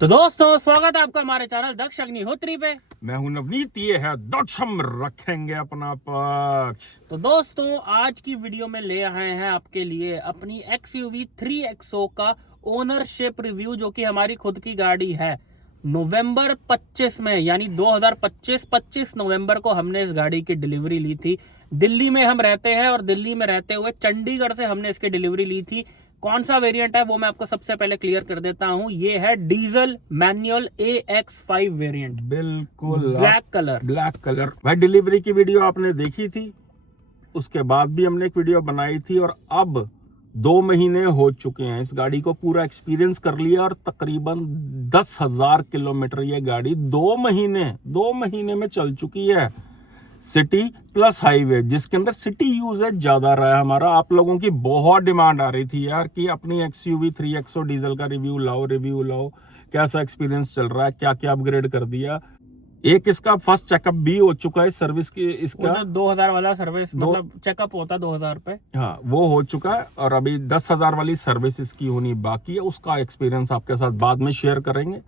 तो दोस्तों स्वागत है आपका हमारे चैनल दक्ष अग्निहोत्री पे। मैं हूं नवनीत, ये है दक्ष, हम रखेंगे अपना पक्ष। तो दोस्तों आज की वीडियो में ले आए हैं आपके लिए अपनी XUV 3XO का ओनरशिप रिव्यू, जो कि हमारी खुद की गाड़ी है। नवंबर 25 में यानी 2025 नवंबर को हमने इस गाड़ी की डिलीवरी ली थी। दिल्ली में हम रहते हैं और दिल्ली में रहते हुए चंडीगढ़ से हमने इसकी डिलीवरी ली थी। कौन सा वेरिएंट है वो मैं आपको सबसे पहले क्लियर कर देता हूं। ये है डीजल मैनुअल AX5 वेरिएंट, बिल्कुल ब्लैक कलर। भाई डिलीवरी की वीडियो आपने देखी थी, उसके बाद भी हमने एक वीडियो बनाई थी और अब 2 महीने हो चुके हैं। इस गाड़ी को पूरा एक्सपीरियंस कर लिया और तकरीबन 10,000 किलोमीटर ये गाड़ी 2 महीने में चल चुकी है। सिटी प्लस हाईवे, जिसके अंदर सिटी यूजेज ज्यादा रहा है हमारा। आप लोगों की बहुत डिमांड आ रही थी यार कि अपनी XUV 3XO डीजल का रिव्यू लाओ, कैसा एक्सपीरियंस चल रहा है, क्या क्या अपग्रेड कर दिया। एक इसका फर्स्ट चेकअप भी हो चुका है सर्विस की, इसका 2000 वाला सर्विस मतलब चेकअप होता 2000 पे। हाँ, वो हो चुका है और अभी 10,000 वाली सर्विस इसकी होनी बाकी है। उसका एक्सपीरियंस आपके साथ बाद में शेयर करेंगे।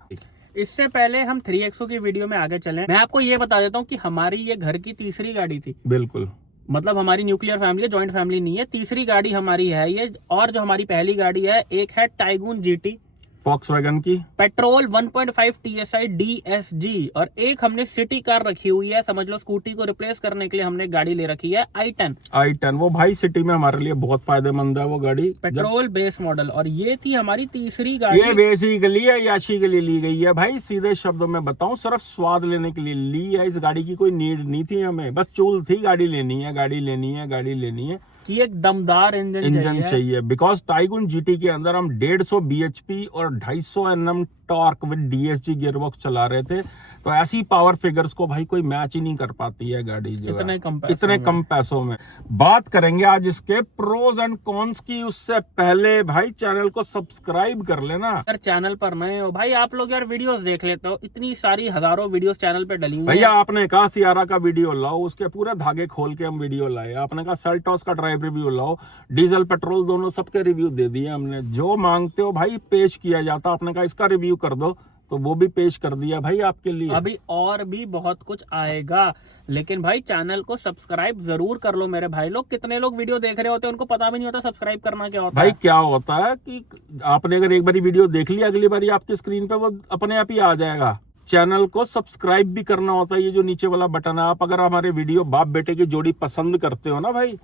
इससे पहले हम 3XO की वीडियो में आगे चलें, मैं आपको ये बता देता हूँ कि हमारी ये घर की तीसरी गाड़ी थी। बिल्कुल, मतलब हमारी न्यूक्लियर फैमिली है, जॉइंट फैमिली नहीं है। तीसरी गाड़ी हमारी है ये। और जो हमारी पहली गाड़ी है, एक है टाइगून GT वॉक्सवैगन की पेट्रोल 1.5 TSI DSG, और एक हमने सिटी कार रखी हुई है। समझ लो स्कूटी को रिप्लेस करने के लिए हमने गाड़ी ले रखी है i10। वो भाई सिटी में हमारे लिए बहुत फायदेमंद है वो गाड़ी, पेट्रोल बेस मॉडल। और ये थी हमारी तीसरी गाड़ी। ये बेसिकली है याशी के लिए ली गई है भाई। सीधे शब्दों में बताऊं, सिर्फ स्वाद लेने के लिए ली है। इस गाड़ी की कोई नीड नहीं थी हमें, बस चूल थी गाड़ी लेनी है कि एक दमदार इंजन चाहिए। बिकॉज टाइगून GT के अंदर हम 150 bhp और 250 Nm torque with DSG gearbox चला रहे थे, तो ऐसी पावर फिगर्स को भाई कोई मैच ही नहीं कर पाती है गाड़ी जो इतने कम पैसों में। बात करेंगे आज इसके प्रोज एंड कॉन्स की। उससे पहले भाई चैनल को सब्सक्राइब कर लेना। अगर चैनल पर नए हो भाई, आप लोग यार वीडियोस देख लेते हो, इतनी सारी हजारों वीडियोस चैनल पे डली हुई है। भैया आपने कहा सियारा का वीडियो लाओ, उसके पूरे धागे खोल के हम वीडियो लाए। आपने कहा सेल्टॉस का ड्राइव रिव्यू लाओ, डीजल पेट्रोल दोनों सबके रिव्यू दे दिए हमने। जो मांगते हो भाई पेश किया जाता। आपने कहा इसका रिव्यू कर दो, तो वो भी पेश कर दिया भाई आपके लिए। अभी और भी बहुत कुछ आएगा, लेकिन भाई चैनल को सब्सक्राइब जरूर कर लो मेरे भाई लोग। कितने लोग वीडियो देख रहे होते हैं, उनको पता भी नहीं होता सब्सक्राइब करना क्या होता है। भाई क्या होता है कि आपने अगर एक बारी वीडियो देख ली, अगली बारी आपकी स्क्रीन पे वो अपने आप ही आ जाएगा। चैनल को सब्सक्राइब भी करना होता है। ये जो नीचे वाला बटन है, आप अगर हमारे वीडियो बाप बेटे की जोड़ी पसंद करते हो ना भाई,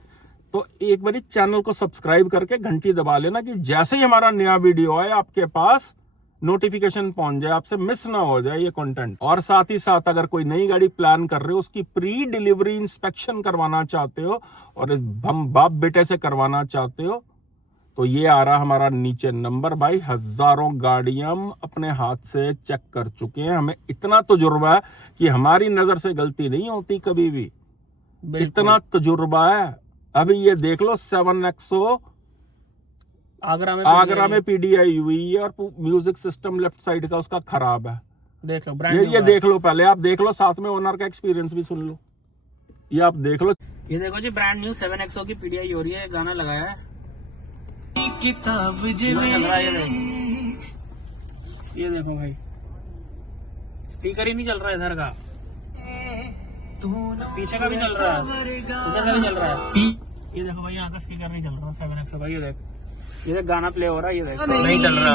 तो एक बारी चैनल को सब्सक्राइब करके घंटी दबा लेना कि जैसे ही हमारा नया वीडियो आए आपके पास नोटिफिकेशन पहुंच जाए, आपसे मिस ना हो जाए ये कंटेंट। और साथ ही साथ अगर कोई नई गाड़ी प्लान कर रहे हो, उसकी प्री डिलीवरी इंस्पेक्शन करवाना चाहते हो और हम बाप बेटे से करवाना चाहते हो, तो ये आ रहा हमारा नीचे नंबर। भाई हजारों गाड़ियां हम अपने हाथ से चेक कर चुके हैं। हमें इतना तजुर्बा है कि हमारी नजर से गलती नहीं होती कभी भी। इतना तजुर्बा है। अभी ये देख लो 7XO आगरा में PDI हुई है और म्यूजिक सिस्टम लेफ्ट साइड का उसका खराब है। देख लो ये देख लो, पहले आप देख लो, साथ में ओनर का एक्सपीरियंस भी सुन लो। ये आप देख लो। ये देखो जी, ब्रांड न्यू 7XO की PDI हो रही है। गाना लगाया है किताब ये देखो भाई, स्पीकर ही नहीं चल रहा है इधर का, पीछे का भी चल रहा है, उधर का भी चल रहा है। ये देखो भाई, यहाँ का स्पीकर नहीं चल रहा 7XO का। ये देख गाना प्ले हो रहा है, ये देख नहीं चल रहा।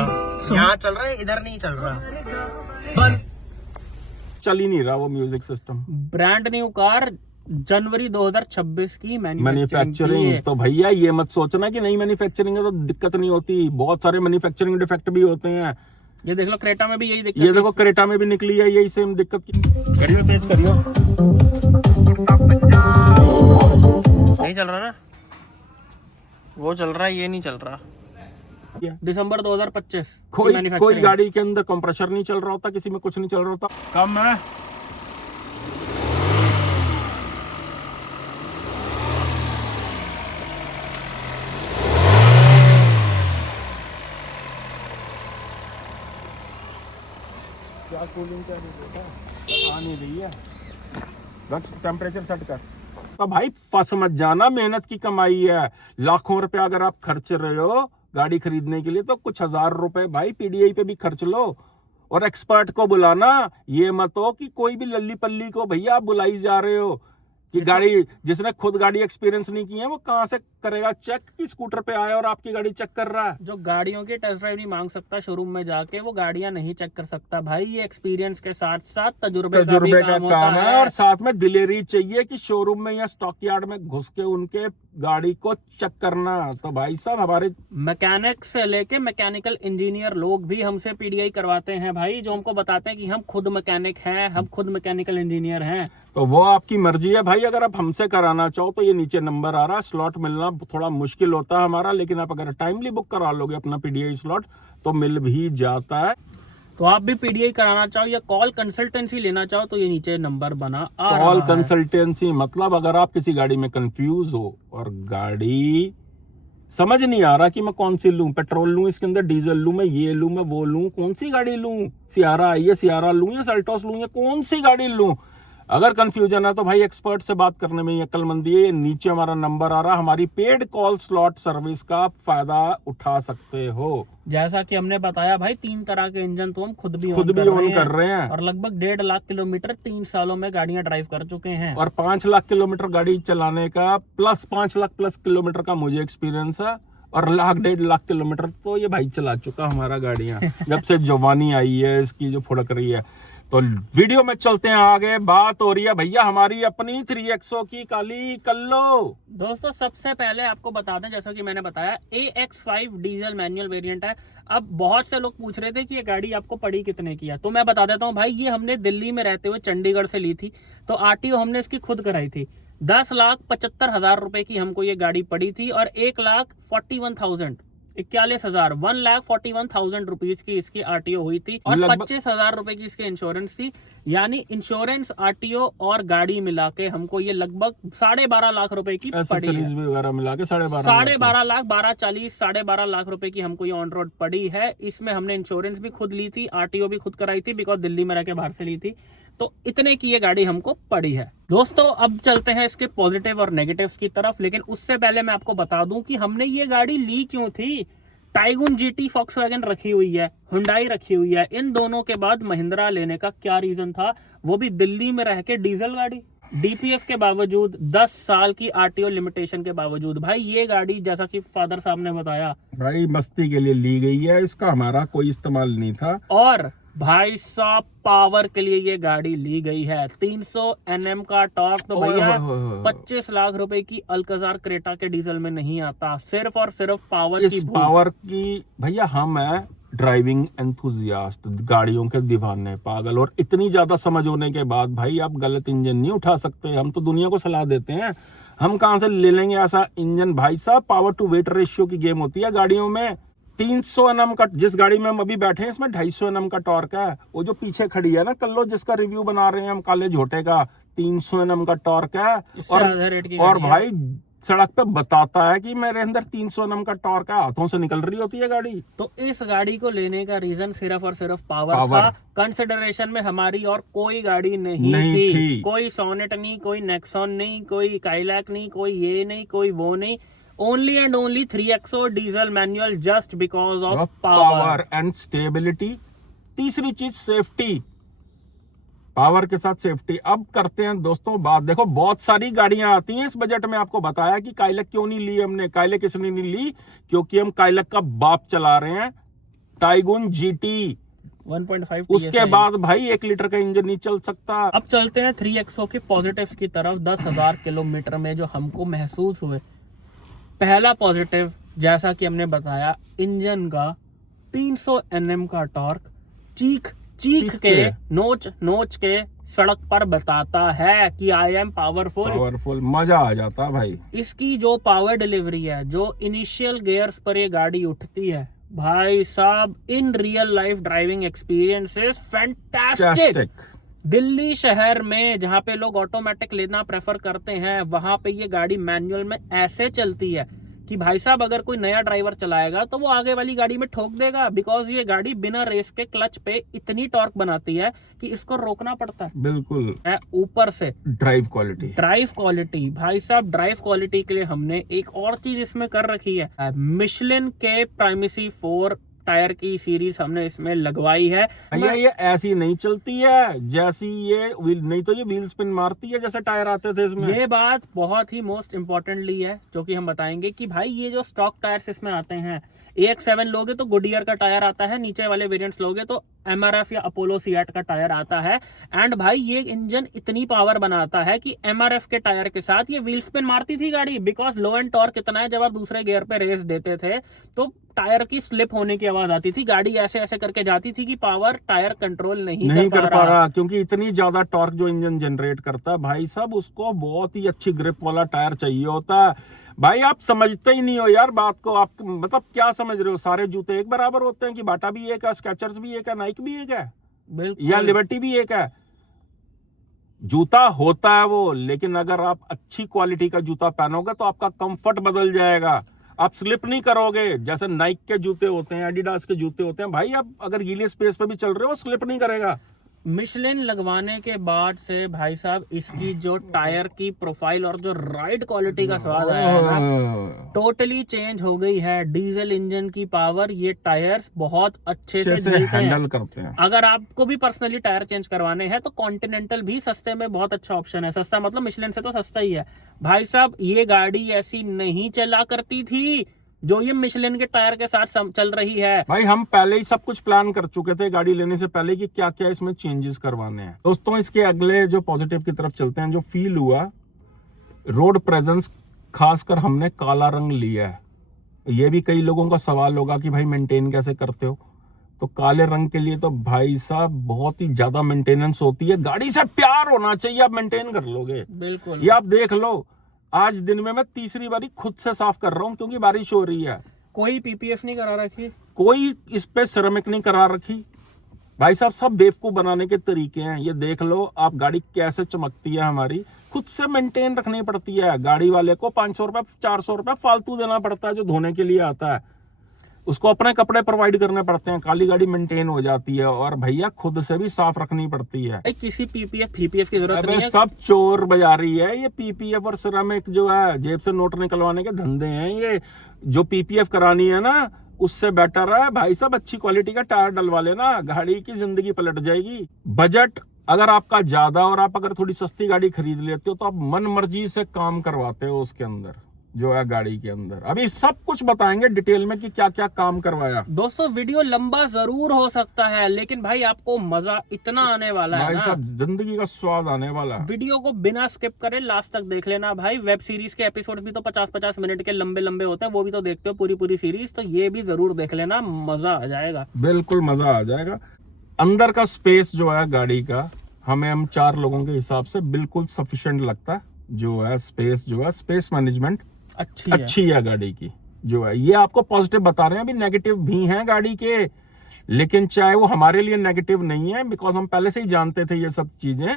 यहाँ चल रहा है, इधर नहीं चल रहा, चल ही नहीं रहा वो music system. Brand new car जनवरी 2026 की मैन्युफैक्चरिंग। तो भैया ये मत सोचना कि नई मैन्युफैक्चरिंग है तो दिक्कत नहीं होती, बहुत सारे मैन्युफैक्चरिंग डिफेक्ट भी होते हैं। ये देख लो क्रेटा में भी यही दिक्कत। ये देखो क्रेटा में भी निकली है यही सेम दिक्कत की। करियो तेज करियो। नहीं चल रहा ना, वो चल रहा है, ये नहीं चल रहा। दिसंबर 2025 कोई गाड़ी के अंदर कंप्रेसर नहीं चल रहा होता, किसी में कुछ नहीं चल रहा होता। कम है क्या कूलिंग क्या आ नहीं रही है। टेम्परेचर सेट कर। तो भाई फंस मत जाना, मेहनत की कमाई है। लाखों रुपए अगर आप खर्च रहे हो गाड़ी खरीदने के लिए, तो कुछ हजार रुपए भाई PDI पे भी खर्च लो। और एक्सपर्ट को बुलाना। ये मत हो कि कोई भी लल्ली पल्ली को भैया आप बुलाई जा रहे हो कि गाड़ी, जिसने खुद गाड़ी एक्सपीरियंस नहीं की है वो कहां से करेगा चेक कि स्कूटर पे आया और आपकी गाड़ी चेक कर रहा है। जो गाड़ियों की टेस्ट ड्राइव नहीं मांग सकता शोरूम में जाके, वो गाड़ियां नहीं चेक कर सकता भाई। ये एक्सपीरियंस के साथ साथ तजुर्बे का काम है और साथ में दिलेरी चाहिए कि शोरूम में या स्टॉक यार्ड में घुस के उनके गाड़ी को चेक करना। तो भाई साहब हमारे मैकेनिक से लेके मैकेनिकल इंजीनियर लोग भी हमसे पीडीआई करवाते हैं भाई, जो हमको बताते हैं कि हम खुद मैकेनिक हैं, हम खुद मैकेनिकल इंजीनियर हैं। तो वो आपकी मर्जी है भाई। अगर आप हमसे कराना चाहो तो ये नीचे नंबर आ रहा है। स्लॉट मिलना थोड़ा मुश्किल होता है हमारा, लेकिन आप अगर टाइमली बुक करा लोगे अपना पीडीआई स्लॉट तो मिल भी जाता है। तो आप भी पीडीआई कराना चाहो या कॉल कंसल्टेंसी लेना चाहो तो ये नीचे नंबर बना आ रहा कॉल है। कंसल्टेंसी मतलब अगर आप किसी गाड़ी में कंफ्यूज हो और गाड़ी समझ नहीं आ रहा कि मैं कौन सी लूं, पेट्रोल लूं, इसके अंदर डीजल लूं, मैं ये लूं, मैं वो लूं, कौन सी गाड़ी लूं, सियारा आई है सियारा लूं या सेल्टोस लूं या कौन सी गाड़ी लूं, अगर कंफ्यूजन है तो भाई एक्सपर्ट से बात करने में अक्लमंदी है। नीचे हमारा नंबर आ रहा, हमारी पेड कॉल स्लॉट सर्विस का फायदा उठा सकते हो। जैसा कि हमने बताया भाई, 3 तरह के इंजन तो हम खुद भी ऑन कर रहे हैं और लगभग 1.5 लाख किलोमीटर 3 सालों में गाड़ियां ड्राइव कर चुके हैं। और 5 लाख किलोमीटर गाड़ी चलाने का प्लस 5 लाख प्लस किलोमीटर का मुझे एक्सपीरियंस है। और 1.5 लाख किलोमीटर तो ये भाई चला चुका हमारा गाड़ियां जब से जवानी आई है इसकी जो फुड़क रही है। तो वीडियो में चलते हैं आगे। बात हो रही है भैया हमारी अपनी 3XO की काली कल्लो। दोस्तों सबसे पहले आपको बता दें, जैसा कि मैंने बताया, AX5 डीजल मैनुअल वेरिएंट है। अब बहुत से लोग पूछ रहे थे कि ये गाड़ी आपको पड़ी कितने की है, तो मैं बता देता हूँ भाई, ये हमने दिल्ली में रहते हुए चंडीगढ़ से ली थी। तो आरटीओ हमने इसकी खुद कराई थी। 10,75,000 रुपए की हमको ये गाड़ी पड़ी थी और 1,41,000 रुपीज की इसकी आरटीओ हुई थी और 25,000 रुपए की इसकी इंश्योरेंस थी। यानी इंश्योरेंस, आरटीओ और गाड़ी मिला के हमको ये लगभग 12.5 लाख रुपए की पड़ी है। वगैरह मिला के 12.5 लाख 12.40 12.5 लाख रुपए की हमको ये ऑन रोड पड़ी है। इसमें हमने इंश्योरेंस भी खुद ली थी, आरटीओ भी खुद कराई थी, बिकॉज दिल्ली में रह के बाहर से ली थी। तो इतने की ये गाड़ी हमको पड़ी है। दोस्तों अब चलते हैं इसके पॉजिटिव और नेगेटिव्स की तरफ, लेकिन उससे पहले मैं आपको बता दूं कि हमने ये गाड़ी ली क्यों थी। टाइगुन जीटी, फॉक्सवैगन रखी हुई है, हुंडई रखी हुई है, इन दोनों के बाद महिंद्रा लेने का क्या रीजन था, वो भी दिल्ली में रह के डीजल गाड़ी, डीपीएफ के बावजूद, 10 साल की आरटीओ लिमिटेशन के बावजूद। भाई ये गाड़ी जैसा कि फादर साहब ने बताया भाई मस्ती के लिए ली गई है, इसका हमारा कोई इस्तेमाल नहीं था। और भाई साहब पावर के लिए ये गाड़ी ली गई है। 300 Nm का टॉर्क तो भैया 25 लाख रुपए की अल्काजार क्रेटा के डीजल में नहीं आता। सिर्फ और सिर्फ पावर इस पावर की भैया हम है ड्राइविंग एंथुजियास्ट, गाड़ियों के दीवाने, पागल। और इतनी ज्यादा समझ होने के बाद भाई आप गलत इंजन नहीं उठा सकते। हम तो दुनिया को सलाह देते हैं, हम कहां से ले लेंगे ऐसा इंजन। भाई साहब पावर टू वेट रेशियो की गेम होती है गाड़ियों में। 300 Nm का, जिस गाड़ी में हम अभी बैठे हैं इसमें 250 Nm का टॉर्क है। वो जो पीछे खड़ी है ना कल्लो, जिसका रिव्यू बना रहे हैं हम काले झोटे का, 300 Nm का टॉर्क है। और भाई सड़क पे बताता है कि मेरे अंदर 300 Nm का टॉर्क है, हाथों से निकल रही होती है गाड़ी। तो इस गाड़ी को लेने का रीजन सिर्फ और सिर्फ पावर था। कंसिडरेशन में हमारी और कोई गाड़ी नहीं थी। कोई सोनेट नहीं, कोई नेक्सॉन नहीं, कोई काइलैक नहीं, कोई ये नहीं, कोई वो नहीं। Only and only 3XO diesel manual, just because of power and stability. तीसरी चीज सेफ्टी, पावर के साथ सेफ्टी। अब करते हैं दोस्तों बात। देखो बहुत सारी गाड़ियां आती हैं इस बजट में। आपको बताया कि काइलैक क्यों नहीं ली हमने। काइलैक इसलिए नहीं ली क्योंकि हम काइलैक का बाप चला रहे हैं, टाइगुन जीटी 1.5। उसके बाद भाई 1 लीटर का इंजन नहीं चल सकता। अब चलते हैं 3XO के पॉजिटिव की तरफ। 10,000 किलोमीटर में जो हमको महसूस हुए, पहला पॉजिटिव जैसा कि हमने बताया, इंजन का 300 Nm का टॉर्क चीख के नोच के सड़क पर बताता है कि आई एम पावरफुल। मजा आ जाता भाई। इसकी जो पावर डिलीवरी है, जो इनिशियल गियर्स पर ये गाड़ी उठती है, भाई साहब in real life driving experience is fantastic. Delhi शहर में जहाँ पे लोग ऑटोमेटिक लेना प्रेफर करते हैं, वहां पे ये गाड़ी मैनुअल में ऐसे चलती है कि भाई साहब अगर कोई नया ड्राइवर चलाएगा तो वो आगे वाली गाड़ी में ठोक देगा। बिकॉज ये गाड़ी बिना रेस के क्लच पे इतनी टॉर्क बनाती है कि इसको रोकना पड़ता है। बिल्कुल। ऊपर से ड्राइव क्वालिटी भाई साहब, ड्राइव क्वालिटी के लिए हमने एक और चीज इसमें कर रखी है। मिशेलिन के प्राइमेसी 4 टायर की सीरीज हमने इसमें लगवाई है। भैया ये ऐसी नहीं चलती है जैसी ये व्हील, नहीं तो ये व्हील स्पिन मारती है जैसे टायर आते थे इसमें। ये बात बहुत ही मोस्ट इम्पोर्टेंटली है जो कि हम बताएंगे कि भाई ये जो स्टॉक टायर्स इसमें आते हैं, AX7 लोगे तो गुडियर का टायर आता है, नीचे वाले वेरिएंट्स लोगे तो MRF या अपोलो सियाट का टायर आता है। एंड भाई ये इंजन इतनी पावर बनाता है कि MRF के टायर के साथ ये व्हील स्पिन मारती थी गाड़ी, बिकॉज लो एंड टॉर्क इतना है, जब आप दूसरे गियर पे रेस देते थे तो टायर की स्लिप होने की आवाज आती थी, गाड़ी ऐसे ऐसे करके जाती थी कि पावर टायर कंट्रोल नहीं कर पा रहा, क्योंकि इतनी ज्यादा टॉर्क जो इंजन जनरेट करता है भाई साहब, उसको बहुत ही अच्छी ग्रिप वाला टायर चाहिए होता है। भाई आप समझते ही नहीं हो यार बात को, आप मतलब क्या समझ रहे हो, सारे जूते एक बराबर होते हैं कि बाटा भी एक है, स्केचर्स भी एक है, नाइक भी एक है, बिल्कुल, या लिबर्टी भी एक है। जूता होता है वो, लेकिन अगर आप अच्छी क्वालिटी का जूता पहनोगे तो आपका कंफर्ट बदल जाएगा, आप स्लिप नहीं करोगे। जैसे नाइक के जूते होते हैं, एडिडास के जूते होते हैं, भाई आप अगर गीले स्पेस पे भी चल रहे हो स्लिप नहीं करेगा। मिशलिन लगवाने के बाद से भाई साहब इसकी जो टायर की प्रोफाइल और जो राइड क्वालिटी का स्वाद आया है ना, टोटली चेंज हो गई है। डीजल इंजन की पावर ये टायर्स बहुत अच्छे से हैंडल करते हैं। अगर आपको भी पर्सनली टायर चेंज करवाने हैं तो कॉन्टिनेंटल भी सस्ते में बहुत अच्छा ऑप्शन है। सस्ता मतलब मिशलिन से तो सस्ता ही है भाई साहब। ये गाड़ी ऐसी नहीं चला करती थी जो ये मिशलिन के टायर के साथ चल रही है। भाई हम पहले ही सब कुछ प्लान कर चुके थे गाड़ी लेने से पहले कि क्या क्या इसमें चेंजेस करवाने हैं। दोस्तों इसके अगले जो पॉजिटिव की तरफ चलते हैं, जो फील हुआ रोड प्रेजेंस, खासकर हमने काला रंग लिया है। ये भी कई लोगों का सवाल होगा कि भाई मेंटेन कैसे करते हो, तो काले रंग के लिए तो भाई साहब बहुत ही ज्यादा मेंटेनेंस होती है, गाड़ी से प्यार होना चाहिए, आप मेंटेन कर लोगे। बिल्कुल, ये आप देख लो, आज दिन में मैं तीसरी बारी खुद से साफ कर रहा हूँ क्योंकि बारिश हो रही है। कोई PPF नहीं करा रखी, कोई इस पे सिरेमिक नहीं करा रखी भाई साहब, सब बेवकूफ बनाने के तरीके हैं। ये देख लो आप गाड़ी कैसे चमकती है हमारी, खुद से मेंटेन रखनी पड़ती है। गाड़ी वाले को 500 रुपए 400 रुपए फालतू देना पड़ता है जो धोने के लिए आता है, उसको अपने कपड़े प्रोवाइड करने पड़ते हैं, काली गाड़ी मेंटेन हो जाती है। और भैया खुद से भी साफ रखनी पड़ती है, किसी PPF की जरूरत नहीं है। सब चोर बाजारी है ये PPF और सिरेमिक जो है, जेब से नोट निकलवाने के धंधे हैं ये। जो PPF करानी है ना उससे बेटर है भाई साहब अच्छी क्वालिटी का टायर डलवा लेना, गाड़ी की जिंदगी पलट जाएगी। बजट अगर आपका ज्यादा और आप अगर थोड़ी सस्ती गाड़ी खरीद लेते हो तो आप मन मर्जी से काम करवाते हो उसके अंदर, जो है गाड़ी के अंदर। अभी सब कुछ बताएंगे डिटेल में कि क्या क्या काम करवाया। दोस्तों वीडियो लंबा जरूर हो सकता है लेकिन भाई आपको मजा इतना आने वाला है भाई ना, साहब जिंदगी का स्वाद आने वाला। वीडियो को बिना स्किप करे लास्ट तक देख लेना भाई। वेब सीरीज के एपिसोड भी तो 50-50 मिनट के लंबे लंबे होते हैं, वो भी तो देखते हो पूरी सीरीज, तो ये भी जरूर देख लेना, मजा आ जाएगा। बिल्कुल मजा आ जाएगा। अंदर का स्पेस जो है गाड़ी का, हमें हम 4 लोगों के हिसाब से बिल्कुल सफिशिएंट लगता है। जो है स्पेस मैनेजमेंट अच्छी है गाड़ी की जो है। ये आपको पॉजिटिव बता रहे हैं, अभी नेगेटिव भी हैं गाड़ी के, लेकिन चाहे वो हमारे लिए नेगेटिव नहीं है बिकॉज हम पहले से ही जानते थे ये सब चीजें,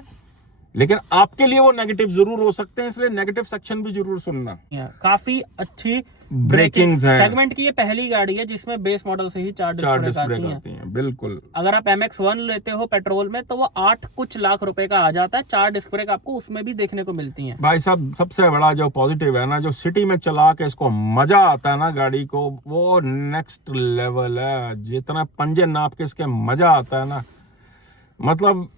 लेकिन आपके लिए वो नेगेटिव जरूर हो सकते हैं, इसलिए नेगेटिव सेक्शन भी जरूर सुनना। काफी अच्छी ब्रेकिंग सेगमेंट की ये पहली गाड़ी है जिसमें बेस मॉडल से ही 4 डिस्क ब्रेक आती हैं। बिल्कुल। अगर आप MX1 लेते हो पेट्रोल में तो वो 8 कुछ लाख रुपए का आ जाता है, 4 डिस्क ब्रेक आपको उसमें भी देखने को मिलती हैं। भाई साहब सबसे बड़ा जो पॉजिटिव है ना, जो सिटी में चला के इसको मजा आता है ना गाड़ी को, वो नेक्स्ट लेवल है। जितना पंजे नाप के इसके मजा आता है ना, मतलब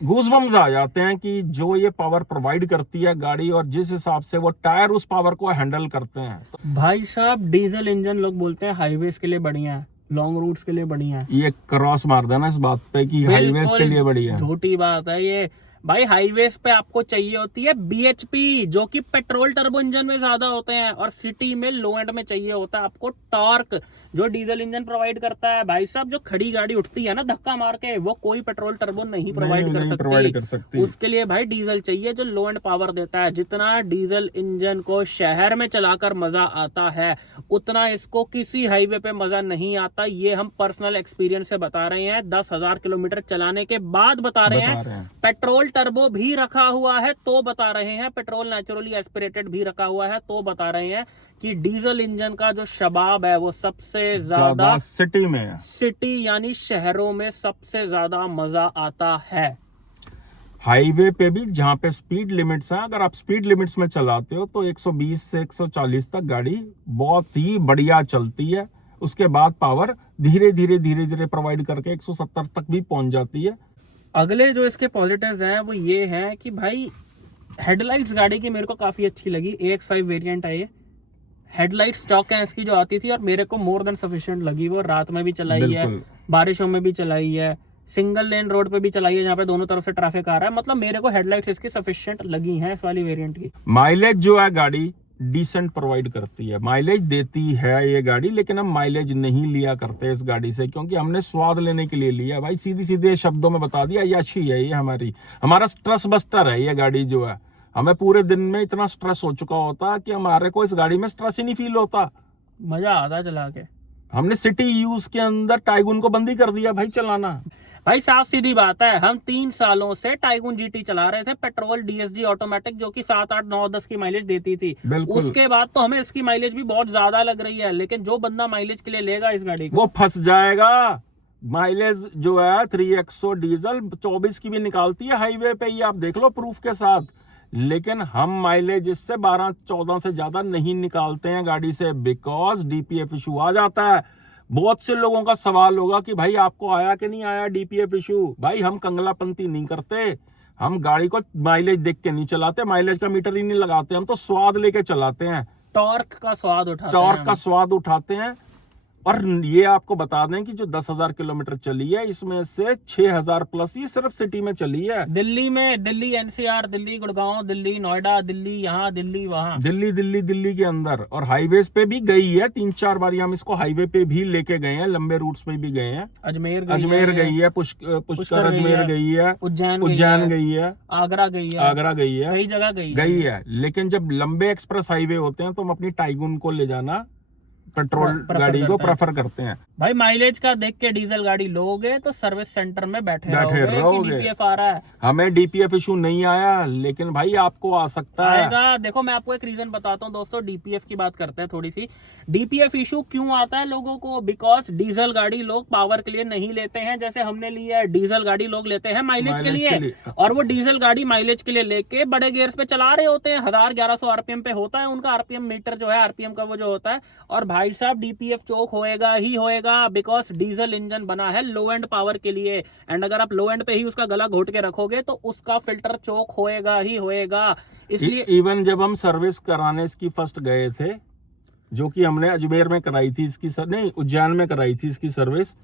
गूज़बम्स आ जाते हैं कि जो ये पावर प्रोवाइड करती है गाड़ी और जिस हिसाब से वो टायर उस पावर को हैंडल करते हैं। तो भाई साहब डीजल इंजन लोग बोलते हैं हाईवेज के लिए बढ़िया है, लॉन्ग रूट्स के लिए बढ़िया है। ये क्रॉस मार देना इस बात पे कि हाईवेज के लिए बढ़िया है। झूठी बात है ये भाई। हाईवेज पे आपको चाहिए होती है BHP जो कि पेट्रोल टर्बो इंजन में ज्यादा होते हैं, और सिटी में लो एंड में चाहिए होता है आपको टॉर्क जो डीजल इंजन प्रोवाइड करता है। भाई साहब जो खड़ी गाड़ी उठती है ना धक्का मार के, वो कोई पेट्रोल टर्बो नहीं प्रोवाइड कर सकती। उसके लिए भाई डीजल चाहिए जो लो एंड पावर देता है। जितना डीजल इंजन को शहर में चलाकर मजा आता है उतना इसको किसी हाईवे पे मजा नहीं आता। ये हम पर्सनल एक्सपीरियंस से बता रहे हैं, 10,000 किलोमीटर चलाने के बाद बता रहे हैं। पेट्रोल टर्बो भी रखा हुआ है तो बता रहे हैं, पेट्रोल नेचुरली एस्पिरेटेड भी रखा हुआ है तो बता रहे हैं कि डीजल इंजन का जो शबाब है वो सबसे ज्यादा सिटी में है। सिटी यानी शहरों में सबसे ज्यादा मजा आता है। हाईवे पे भी जहाँ पे स्पीड लिमिट्स हैं, अगर आप स्पीड लिमिट्स में चलाते हो तो 120 से 140 तक गाड़ी बहुत ही बढ़िया चलती है। उसके बाद पावर धीरे धीरे प्रोवाइड करके 170 तक भी पहुंच जाती है। अगले जो इसके पॉजिटिव्स हैं वो ये है कि भाई हेडलाइट्स गाड़ी की मेरे को काफ़ी अच्छी लगी। AX5 वेरिएंट है ये, हेडलाइट स्टॉक है इसकी जो आती थी और मेरे को मोर देन सफिशिएंट लगी। वो रात में भी चलाई है, बिल्कुल। बारिशों में भी चलाई है, सिंगल लेन रोड पे भी चलाई है जहाँ पे दोनों तरफ से ट्रैफिक आ रहा है। मतलब मेरे को हेडलाइट्स इसकी सफिशिएंट लगी हैं इस वाली वेरिएंट की। माइलेज जो है गाड़ी डिसेंट प्रोवाइड करती है, माइलेज देती है ये गाड़ी, लेकिन हम माइलेज नहीं लिया करते इस गाड़ी से, क्योंकि हमने स्वाद लेने के लिए लिया भाई। सीधी सीधे शब्दों में बता दिया, याशी है ये हमारा स्ट्रेस बस्टर है ये गाड़ी जो है। हमें पूरे दिन में इतना स्ट्रेस हो चुका होता कि हमारे को इस गाड़ी में स्ट्रेस ही नहीं फील होता। मजा आता चला के। हमने सिटी यूज के अंदर टाइगून को बंद ही कर दिया भाई चलाना। भाई साफ सीधी बात है, हम 3 सालों से टाइगून GT चला रहे थे, पेट्रोल DSG ऑटोमेटिक, जो कि 7, 8, 9, 10 की माइलेज देती थी। बिल्कुल। उसके बाद तो हमें इसकी माइलेज भी बहुत ज्यादा लग रही है, लेकिन जो बंदा माइलेज के लिए लेगा इस गाड़ी को वो फंस जाएगा। माइलेज जो है 3XO डीजल 24 की भी निकालती है हाईवे पे, ये आप देख लो प्रूफ के साथ। लेकिन हम माइलेज इससे 12-14 से ज्यादा नहीं निकालते हैं गाड़ी से, बिकॉज DPF इशू आ जाता है। बहुत से लोगों का सवाल होगा कि भाई आपको आया कि नहीं आया DPF इशू। भाई हम कंगलापंती नहीं करते, हम गाड़ी को माइलेज देख के नहीं चलाते, माइलेज का मीटर ही नहीं लगाते, हम तो स्वाद लेके चलाते हैं, टॉर्क का स्वाद उठाते हैं। टॉर्क का स्वाद उठाते हैं। और ये आपको बता दें कि जो 10,000 किलोमीटर चली है इसमें से 6,000 प्लस ये सिर्फ सिटी में चली है। दिल्ली में, दिल्ली NCR, दिल्ली गुड़गांव, दिल्ली नोएडा, दिल्ली यहाँ, दिल्ली वहाँ, दिल्ली के अंदर। और हाईवेज पे भी गई है 3-4 बार, हम इसको हाईवे पे भी लेके गए हैं, लंबे रूट्स पे भी गए हैं। अजमेर गई है, पुष्कर अजमेर गई है, उज्जैन गई है, आगरा गई है, कई जगह गई है। लेकिन जब लंबे एक्सप्रेस हाईवे होते हैं तो हम अपनी टाइगून को ले जाना पेट्रोल गाड़ी को प्रेफर करते हैं। भाई माइलेज का देख के डीजल गाड़ी लोगे तो सर्विस सेंटर में बैठे रहोगे कि DPF आ रहा है। हमें DPF इशू नहीं आया, लेकिन भाई आपको आ सकता है। आएगा। देखो मैं आपको एक रीजन बताता हूँ दोस्तों, DPF की बात करते हैं थोड़ी सी। DPF इशू क्यों आता है लोगों को? बिकॉज डीजल गाड़ी लोग पावर के लिए नहीं लेते हैं, जैसे हमने लिया है। डीजल गाड़ी लोग लेते हैं माइलेज के लिए, और वो डीजल गाड़ी माइलेज के लिए लेके बड़े गियर्स पे चला रहे होते हैं। 1000-1100 RPM पे होता है उनका RPM मीटर जो है, RPM का वो जो होता है। और भाई साहब DPF चोक होएगा ही होएगा, बिकॉज डीजल इंजन बना है लो एंड पावर के लिए। एंड अगर आप लो एंड पे ही उसका गला घोट के रखोगे तो उसका फिल्टर चोक होएगा ही होएगा। इसलिए इवन जब हम सर्विस कराने इसकी फर्स्ट गए थे, जो कि हमने अजमेर में कराई थी इसकी नहीं उज्जैन में कराई थी इसकी सर्विस,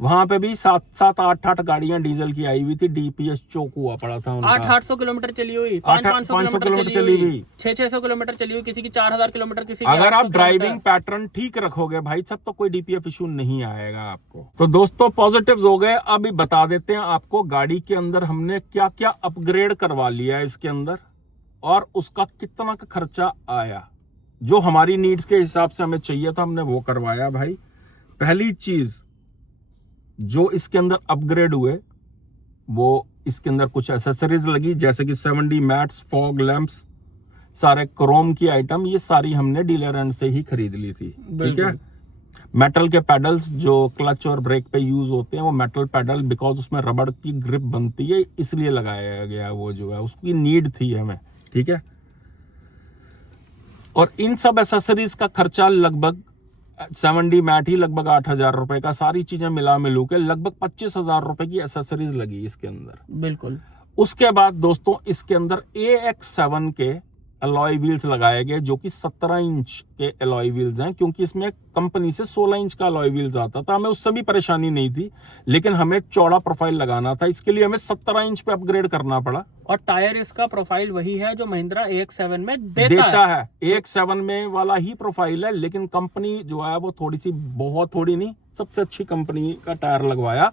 वहां पे भी 7-7, 8-8 गाड़ियां डीजल की आई हुई थी, DPF चोक हुआ पड़ा था उनका। 800 किलोमीटर चली हुई, 500 किलोमीटर चली हुई, 600 किलोमीटर चली हुई, किसी की 4000 किलोमीटर, किसी की अगर आप ड्राइविंग पैटर्न ठीक रखोगे भाई सब, तो कोई DPF इशू नहीं आएगा आपको। तो दोस्तों पॉजिटिव्स हो गए, अभी बता देते हैं आपको गाड़ी के अंदर हमने क्या क्या अपग्रेड करवा लिया है इसके अंदर, और उसका कितना का खर्चा आया। जो हमारी नीड्स के हिसाब से हमें चाहिए था हमने वो करवाया भाई। पहली चीज जो इसके अंदर अपग्रेड हुए वो इसके अंदर कुछ एसेसरीज लगी, जैसे कि 7D मैट्स, फॉग लैंप्स, सारे क्रोम की आइटम, ये सारी हमने डीलर एंड से ही खरीद ली थी। ठीक है। मेटल के पैडल्स जो क्लच और ब्रेक पे यूज होते हैं, वो मेटल पैडल, बिकॉज उसमें रबड़ की ग्रिप बनती है इसलिए लगाया गया, वो जो है उसकी नीड थी हमें। ठीक है। और इन सब एसेसरीज का खर्चा लगभग 7D मैट ही लगभग 8,000 रुपए का, सारी चीजें मिला मिलू के लगभग 25,000 रुपए की एसेसरीज लगी इसके अंदर। बिल्कुल। उसके बाद दोस्तों इसके अंदर AX7 के अलॉय व्हील्स लगाए गए, जो कि 17 इंच के अलॉय व्हील्स हैं, क्योंकि इसमें कंपनी से 16 इंच का अलॉय व्हील्स आता था। हमें उससे भी परेशानी नहीं थी, लेकिन हमें चौड़ा प्रोफाइल लगाना था, इसके लिए हमें 17 इंच पे अपग्रेड करना पड़ा। और टायर इसका प्रोफाइल वही है जो महिंद्रा AX7 में देता है। AX7 में वाला ही प्रोफाइल है, लेकिन कंपनी जो है वो थोड़ी नहीं, सबसे अच्छी कंपनी का टायर लगवाया।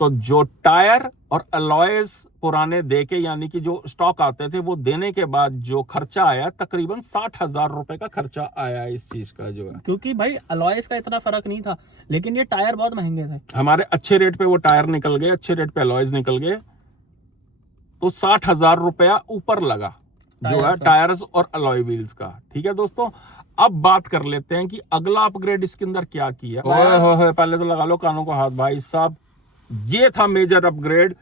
तो जो टायर और अलॉयज पुराने देके, यानी कि जो स्टॉक आते थे वो देने के बाद जो खर्चा आया, तकरीबन 60,000 रुपए का खर्चा आया इस चीज का जो है। क्योंकि भाई अलॉयज का इतना फर्क नहीं था, लेकिन ये टायर बहुत महंगे थे। हमारे अच्छे रेट पे वो टायर निकल गए, अच्छे रेट पे अलॉयज निकल गए, तो 60,000 रुपया ऊपर लगा जो है टायर्स और अलॉय व्हील्स का। ठीक है दोस्तों, अब बात कर लेते हैं कि अगला अपग्रेड इसके अंदर क्या किया। ओए पहले तो लगा लो कानों को हाथ भाई साहब, ये था मेजर अपग्रेड